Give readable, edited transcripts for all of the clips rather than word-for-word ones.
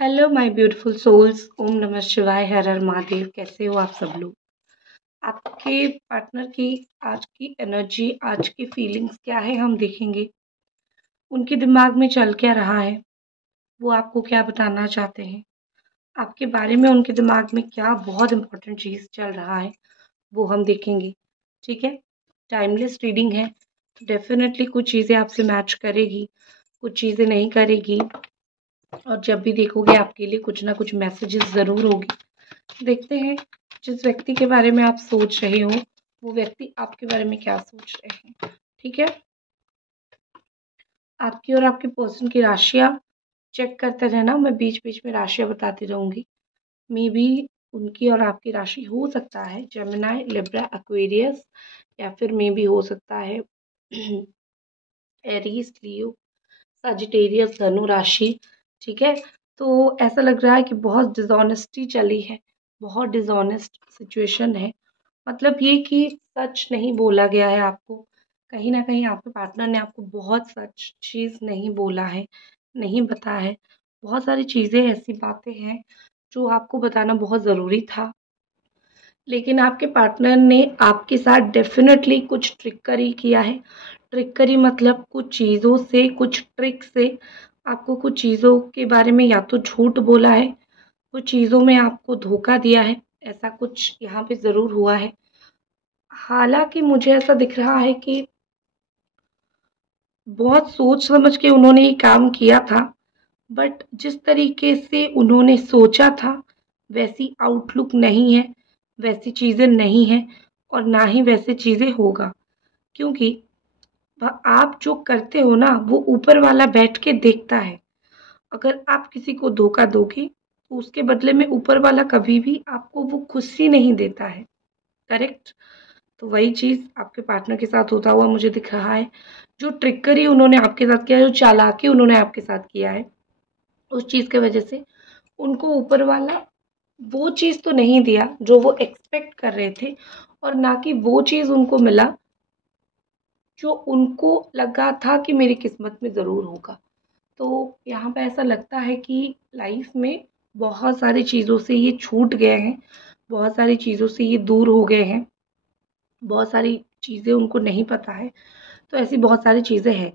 Hello my beautiful souls. Om नमः शिवाय, हर हर महादेव। कैसे हो आप सब लोग? आपके पार्टनर की आज की एनर्जी, आज की फीलिंग्स क्या है, हम देखेंगे। उनके दिमाग में चल क्या रहा है, वो आपको क्या बताना चाहते हैं, आपके बारे में उनके दिमाग में क्या बहुत इंपॉर्टेंट चीज़ चल रहा है, वो हम देखेंगे। ठीक है, टाइमलेस रीडिंग है तो डेफिनेटली कुछ चीज़ें आपसे मैच करेगी, कुछ चीज़ें नहीं करेगी। और जब भी देखोगे आपके लिए कुछ ना कुछ मैसेजेस ज़रूर होगी। देखते हैं जिस व्यक्ति के बारे में आप सोच रहे हो वो व्यक्ति आपके बारे में क्या सोच रहे हैं। ठीक है, आपकी और आपके पर्सन की राशियाँ चेक करते रहना, मैं बीच बीच में राशियाँ बताती रहूँगी। मे बी उनकी और आपकी राशि हो सकता है जेमिनाई, लिब्रा, एक्वेरियस, या फिर मे बी हो सकता है एरीज, लियो, सजिटेरियस, धनु राशि। ठीक है, तो ऐसा लग रहा है कि बहुत डिसऑनेस्टी चली है, बहुत डिसऑनेस्ट सिचुएशन है। मतलब ये कि सच नहीं बोला गया है आपको, कहीं ना कहीं आपके पार्टनर ने आपको बहुत सच चीज़ नहीं बोला है, नहीं बताया है। बहुत सारी चीज़ें, ऐसी बातें हैं जो आपको बताना बहुत ज़रूरी था, लेकिन आपके पार्टनर ने आपके साथ डेफिनेटली कुछ ट्रिकरी किया है। ट्रिकरी मतलब कुछ चीज़ों से, कुछ ट्रिक से आपको कुछ चीज़ों के बारे में या तो झूठ बोला है, कुछ चीज़ों में आपको धोखा दिया है। ऐसा कुछ यहाँ पे ज़रूर हुआ है। हालांकि मुझे ऐसा दिख रहा है कि बहुत सोच समझ के उन्होंने ये काम किया था, बट जिस तरीके से उन्होंने सोचा था वैसी आउटलुक नहीं है, वैसी चीज़ें नहीं हैं, और ना ही वैसी चीज़ें होगा। क्योंकि आप जो करते हो ना वो ऊपर वाला बैठ के देखता है। अगर आप किसी को धोखा दोगे तो उसके बदले में ऊपर वाला कभी भी आपको वो खुशी नहीं देता है। करेक्ट? तो वही चीज़ आपके पार्टनर के साथ होता हुआ मुझे दिख रहा है। जो ट्रिकरी उन्होंने आपके साथ किया, जो चालाकी उन्होंने आपके साथ किया है, उस चीज़ की वजह से उनको ऊपर वाला वो चीज़ तो नहीं दिया जो वो एक्सपेक्ट कर रहे थे, और ना कि वो चीज़ उनको मिला जो उनको लगा था कि मेरी किस्मत में ज़रूर होगा। तो यहाँ पे ऐसा लगता है कि लाइफ में बहुत सारी चीज़ों से ये छूट गए हैं, बहुत सारी चीज़ों से ये दूर हो गए हैं, बहुत सारी चीज़ें उनको नहीं पता है। तो ऐसी बहुत सारी चीज़ें हैं,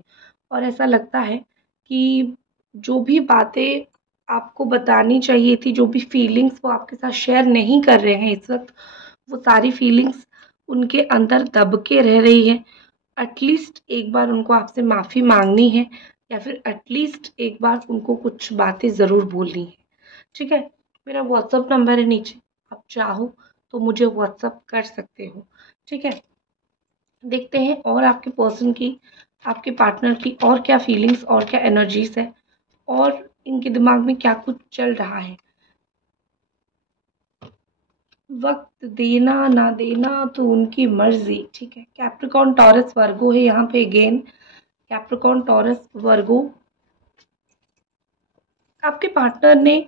और ऐसा लगता है कि जो भी बातें आपको बतानी चाहिए थी, जो भी फीलिंग्स वो आपके साथ शेयर नहीं कर रहे हैं इस वक्त, वो सारी फीलिंग्स उनके अंदर दब के रह रही है। एटलीस्ट एक बार उनको आपसे माफ़ी मांगनी है, या फिर एटलीस्ट एक बार उनको कुछ बातें ज़रूर बोलनी है। ठीक है, मेरा व्हाट्सअप नंबर है नीचे, आप चाहो तो मुझे व्हाट्सअप कर सकते हो। ठीक है, देखते हैं और आपके पर्सन की, आपके पार्टनर की और क्या फीलिंग्स और क्या एनर्जीज है, और इनके दिमाग में क्या कुछ चल रहा है। वक्त देना ना देना तो उनकी मर्जी। ठीक है, कैप्रिकॉन, टॉरस, वर्गो है यहाँ पे अगेन। कैप्रिकॉन, टॉरस, वर्गो। आपके पार्टनर ने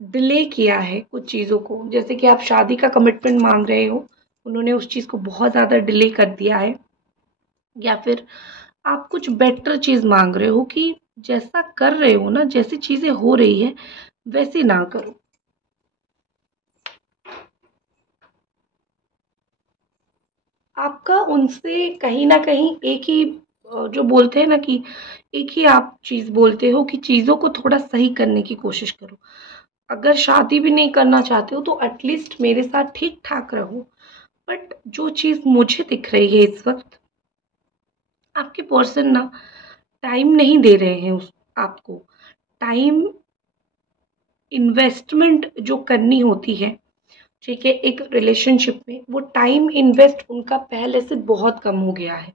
डिले किया है कुछ चीज़ों को, जैसे कि आप शादी का कमिटमेंट मांग रहे हो, उन्होंने उस चीज़ को बहुत ज़्यादा डिले कर दिया है। या फिर आप कुछ बेटर चीज़ मांग रहे हो कि जैसा कर रहे हो ना, जैसी चीज़ें हो रही है वैसी ना करो। आपका उनसे कहीं ना कहीं एक ही जो बोलते हैं ना कि एक ही आप चीज़ बोलते हो कि चीज़ों को थोड़ा सही करने की कोशिश करो। अगर शादी भी नहीं करना चाहते हो तो एटलीस्ट मेरे साथ ठीक ठाक रहो। बट जो चीज़ मुझे दिख रही है इस वक्त, आपके पर्सन ना टाइम नहीं दे रहे हैं उस आपको। टाइम इन्वेस्टमेंट जो करनी होती है, ठीक है, एक रिलेशनशिप में, वो टाइम इन्वेस्ट उनका पहले से बहुत कम हो गया है,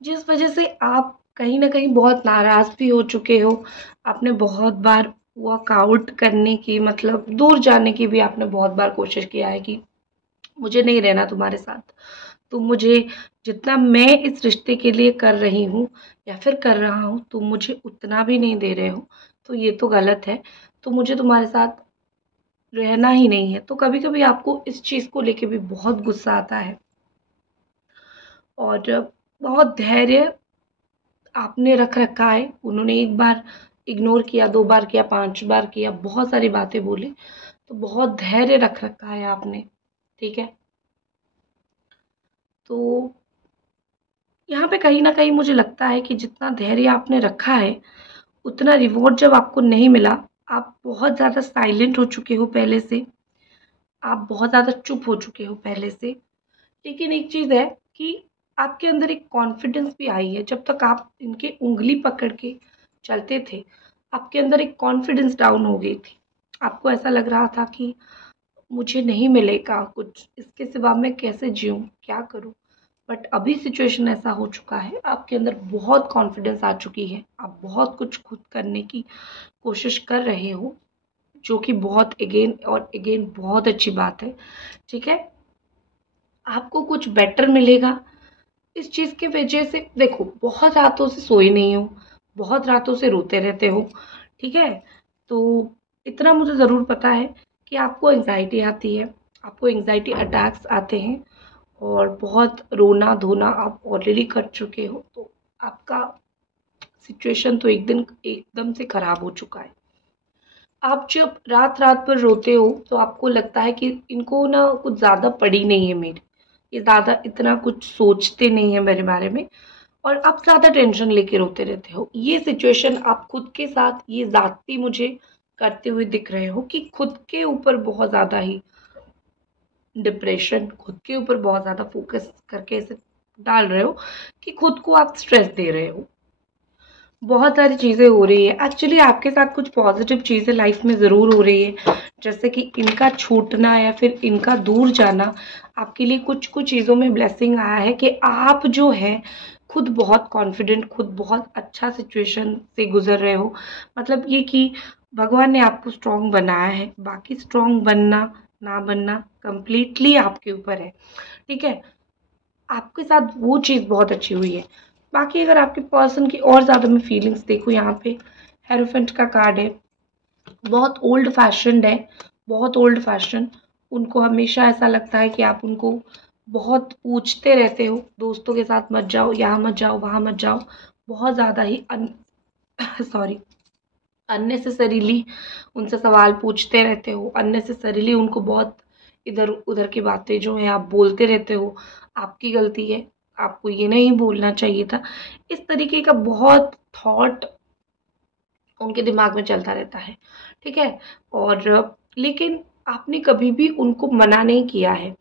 जिस वजह से आप कहीं ना कहीं बहुत नाराज़ भी हो चुके हो। आपने बहुत बार वर्कआउट करने की, मतलब दूर जाने की भी आपने बहुत बार कोशिश किया है कि मुझे नहीं रहना तुम्हारे साथ, तुम मुझे जितना मैं इस रिश्ते के लिए कर रही हूँ या फिर कर रहा हूँ तुम मुझे उतना भी नहीं दे रहे हो, तो ये तो गलत है, तो मुझे तुम्हारे साथ रहना ही नहीं है। तो कभी कभी आपको इस चीज़ को लेके भी बहुत गुस्सा आता है, और बहुत धैर्य आपने रख रखा है। उन्होंने एक बार इग्नोर किया, 2 बार किया, 5 बार किया, बहुत सारी बातें बोले, तो बहुत धैर्य रख रखा है आपने, ठीक है। तो यहाँ पे कहीं न कहीं मुझे लगता है कि जितना धैर्य आपने रखा है, उतना रिवॉर्ड जब आपको नहीं मिला, आप बहुत ज़्यादा साइलेंट हो चुके हो पहले से, आप बहुत ज़्यादा चुप हो चुके हो पहले से। लेकिन एक चीज़ है कि आपके अंदर एक कॉन्फिडेंस भी आई है। जब तक आप इनके उँगली पकड़ के चलते थे, आपके अंदर एक कॉन्फिडेंस डाउन हो गई थी। आपको ऐसा लग रहा था कि मुझे नहीं मिलेगा कुछ, इसके सिवा मैं कैसे जीऊँ, क्या करूँ? बट अभी सिचुएशन ऐसा हो चुका है, आपके अंदर बहुत कॉन्फिडेंस आ चुकी है, आप बहुत कुछ खुद करने की कोशिश कर रहे हो, जो कि बहुत अगेन और अगेन बहुत अच्छी बात है, ठीक है? आपको कुछ बेटर मिलेगा, इस चीज़ की वजह से देखो, बहुत रातों से सोए नहीं हो, बहुत रातों से रोते रहते हो, ठीक है? तो इतना मुझे ज़रूर पता है कि आपको एंग्ज़ायटी आती है, आपको एंग्ज़ायटी अटैक्स आते हैं और बहुत रोना-धोना आप ऑलरेडी कर चुके हो, तो आपका सिचुएशन तो एक दिन एकदम से ख़राब हो चुका है। आप जब रात-रात भर रोते हो, तो आपको लगता है कि इनको ना कुछ ज़्यादा पड़ी नहीं है मेरी, ये ज़्यादा इतना कुछ सोचते नहीं हैं मेरे बारे में और आप ज़्यादा टेंशन लेके रोते रहते हो। ये सिचुएशन आप खुद के साथ ये ज़्यादती मुझे करते हुए दिख रहे हो कि खुद के ऊपर बहुत ज़्यादा ही डिप्रेशन, खुद के ऊपर बहुत ज़्यादा फ़ोकस करके ऐसे डाल रहे हो कि खुद को आप स्ट्रेस दे रहे हो। बहुत सारी चीज़ें हो रही है। एक्चुअली आपके साथ कुछ पॉज़िटिव चीज़ें लाइफ़ में ज़रूर हो रही है। जैसे कि इनका छूटना या फिर इनका दूर जाना आपके लिए कुछ-कुछ चीज़ों में ब्लेसिंग आया है कि आप जो है खुद बहुत कॉन्फिडेंट, खुद बहुत अच्छा सिचुएशन से गुज़र रहे हो। मतलब ये कि भगवान ने आपको स्ट्रॉन्ग बनाया है। बाकी स्ट्रॉन्ग बनना, ना बनना कंप्लीटली आपके ऊपर है। ठीक है? आपके साथ वो चीज़ बहुत अच्छी हुई है। बाकी अगर आपके पर्सन की और ज़्यादा मैं फीलिंग्स देखूँ यहाँ पे, हेरोफेंट का कार्ड है, बहुत ओल्ड फैशन्ड है, बहुत ओल्ड फैशन। उनको हमेशा ऐसा लगता है कि आप उनको बहुत पूछते रहते हो, दोस्तों के साथ मत जाओ, यहाँ मत जाओ, वहाँ मत जाओ। बहुत ज़्यादा ही सॉरी अननेसेसरीली उनसे सवाल पूछते रहते हो, अननेसेसरीली उनको बहुत इधर-उधर की बातें जो हैं आप बोलते रहते हो, आपकी गलती है, आपको ये नहीं बोलना चाहिए था। इस तरीके का बहुत थॉट उनके दिमाग में चलता रहता है, ठीक है? और लेकिन आपने कभी भी उनको मना नहीं किया है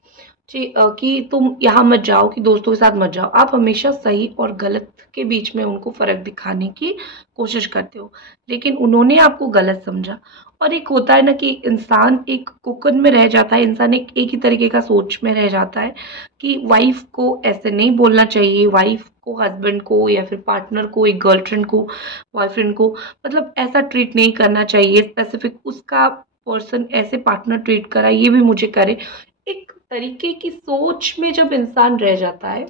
कि तुम यहाँ मत जाओ, कि दोस्तों के साथ मत जाओ। आप हमेशा सही और गलत के बीच में उनको फ़र्क दिखाने की कोशिश करते हो, लेकिन उन्होंने आपको गलत समझा। और एक होता है ना कि इंसान एक कोकन में रह जाता है, इंसान एक ही तरीके का सोच में रह जाता है कि वाइफ़ को ऐसे नहीं बोलना चाहिए, वाइफ़ को हस्बैंड को या फिर पार्टनर को, एक गर्लफ्रेंड को, बॉयफ्रेंड को मतलब ऐसा ट्रीट नहीं करना चाहिए, स्पेसिफ़िक उसका पर्सन ऐसे पार्टनर ट्रीट करा, ये भी मुझे करे। एक तरीके की सोच में जब इंसान रह जाता है,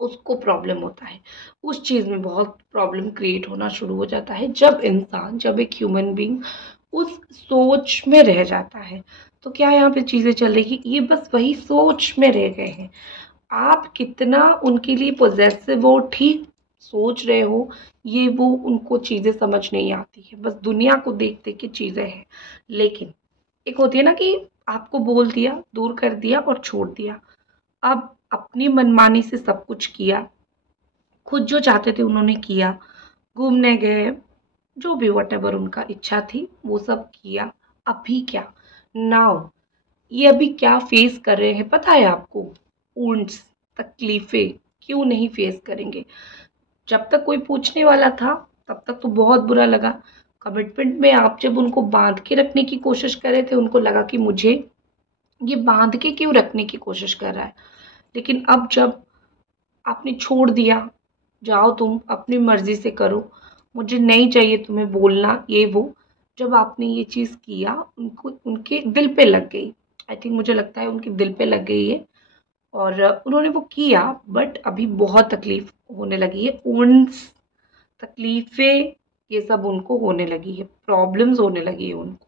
उसको प्रॉब्लम होता है। उस चीज़ में बहुत प्रॉब्लम क्रिएट होना शुरू हो जाता है जब इंसान, जब एक ह्यूमन बीइंग उस सोच में रह जाता है। तो क्या यहाँ पे चीज़ें चल रही हैं, ये बस वही सोच में रह गए हैं। आप कितना उनके लिए पॉसेसिव हो, ठीक सोच रहे हो, ये वो उनको चीज़ें समझ नहीं आती है। बस दुनिया को देख-देख के चीज़ें हैं। लेकिन एक होती है ना कि आपको बोल दिया, दूर कर दिया और छोड़ दिया। अब अपनी मनमानी से सब कुछ किया, खुद जो चाहते थे उन्होंने किया, घूमने गए, जो भी व्हाटएवर उनका इच्छा थी वो सब किया। अभी क्या? नाउ ये अभी क्या फेस कर रहे हैं पता है आपको? वुंड्स, तकलीफ़ें, क्यों नहीं फेस करेंगे? जब तक कोई पूछने वाला था, तब तक तो बहुत बुरा लगा। कमिटमेंट में आप जब उनको बाँध के रखने की कोशिश कर रहे थे, उनको लगा कि मुझे ये बाँध के क्यों रखने की कोशिश कर रहा है। लेकिन अब जब आपने छोड़ दिया, जाओ तुम अपनी मर्ज़ी से करो, मुझे नहीं चाहिए तुम्हें बोलना ये वो। जब आपने ये चीज़ किया, उनको उनके दिल पे लग गई। आई थिंक मुझे लगता है उनके दिल पे लग गई है और उन्होंने वो किया बट अभी बहुत तकलीफ़ होने लगी है। उन्स तकलीफ़ें ये सब उनको होने लगी है, प्रॉब्लम्स होने लगी है उनको।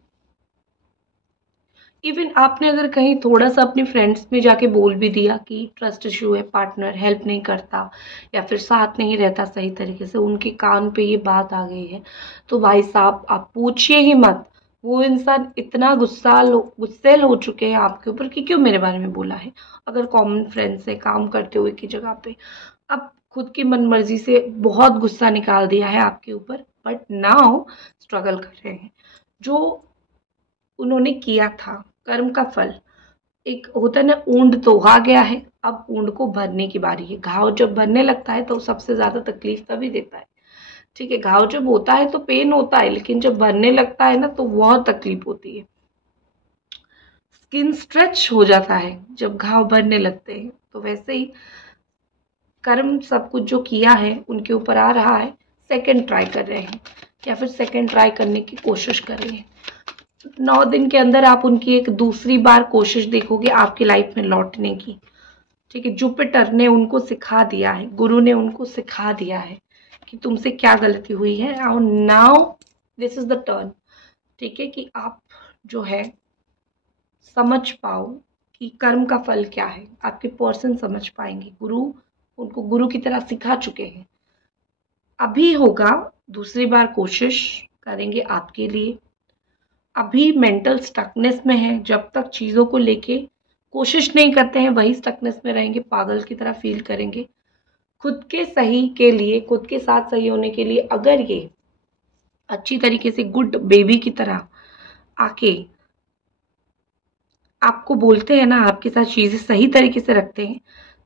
इवन आपने अगर कहीं थोड़ा सा अपनी फ्रेंड्स में जाके बोल भी दिया कि ट्रस्ट इशू है, पार्टनर हेल्प नहीं करता या फिर साथ नहीं रहता सही तरीके से, उनके कान पे ये बात आ गई है, तो भाई साहब आप पूछिए ही मत। वो इंसान इतना गुस्सेल हो चुके हैं आपके ऊपर कि क्यों मेरे बारे में बोला है। अगर कॉमन फ्रेंड्स है, काम करते हुए की जगह पे, अब खुद की मनमर्जी से बहुत गुस्सा निकाल दिया है आपके ऊपर, बट नाउ स्ट्रगल कर रहे हैं। जो उन्होंने किया था, कर्म का फल एक होता है ना, ऊंड तो आ गया है, अब ऊंड को भरने की बारी है। घाव जब भरने लगता है तो सबसे ज्यादा तकलीफ तभी देता है। ठीक है, घाव जब होता है तो पेन होता है, लेकिन जब भरने लगता है ना तो बहुत तकलीफ होती है। स्किन स्ट्रेच हो जाता है जब घाव भरने लगते हैं। तो वैसे ही कर्म सब कुछ जो किया है उनके ऊपर आ रहा है, सेकंड ट्राई कर रहे हैं या फिर सेकंड ट्राई करने की कोशिश कर रहे हैं। 9 दिन के अंदर आप उनकी एक दूसरी बार कोशिश देखोगे आपकी लाइफ में लौटने की। ठीक है, जुपिटर ने उनको सिखा दिया है, गुरु ने उनको सिखा दिया है कि तुमसे क्या गलती हुई है, और now this is the turn. ठीक है, कि आप जो है समझ पाओ कि कर्म का फल क्या है, आपके पर्सन समझ पाएंगे। गुरु उनको गुरु की तरह सिखा चुके हैं। अभी होगा दूसरी बार कोशिश करेंगे आपके लिए। अभी मेंटल स्टकनेस में है, जब तक चीज़ों को लेके कोशिश नहीं करते हैं वही स्टकनेस में रहेंगे, पागल की तरह फील करेंगे। खुद के सही के लिए, खुद के साथ सही होने के लिए अगर ये अच्छी तरीके से गुड बेबी की तरह आके आपको बोलते हैं ना, आपके साथ चीज़ें सही तरीके से रखते हैं,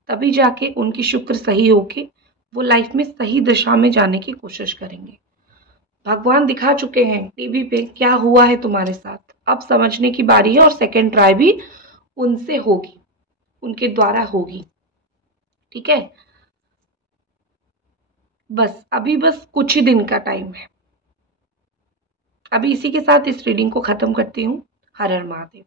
तभी जाके उनकी शुक्र सही होके वो लाइफ में सही दिशा में जाने की कोशिश करेंगे। भगवान दिखा चुके हैं टीवी पे क्या हुआ है तुम्हारे साथ, अब समझने की बारी है, और सेकंड ट्राई भी उनसे होगी, उनके द्वारा होगी। ठीक है, बस कुछ ही दिन का टाइम है। अभी इसी के साथ इस रीडिंग को खत्म करती हूँ। हर हर महादेव।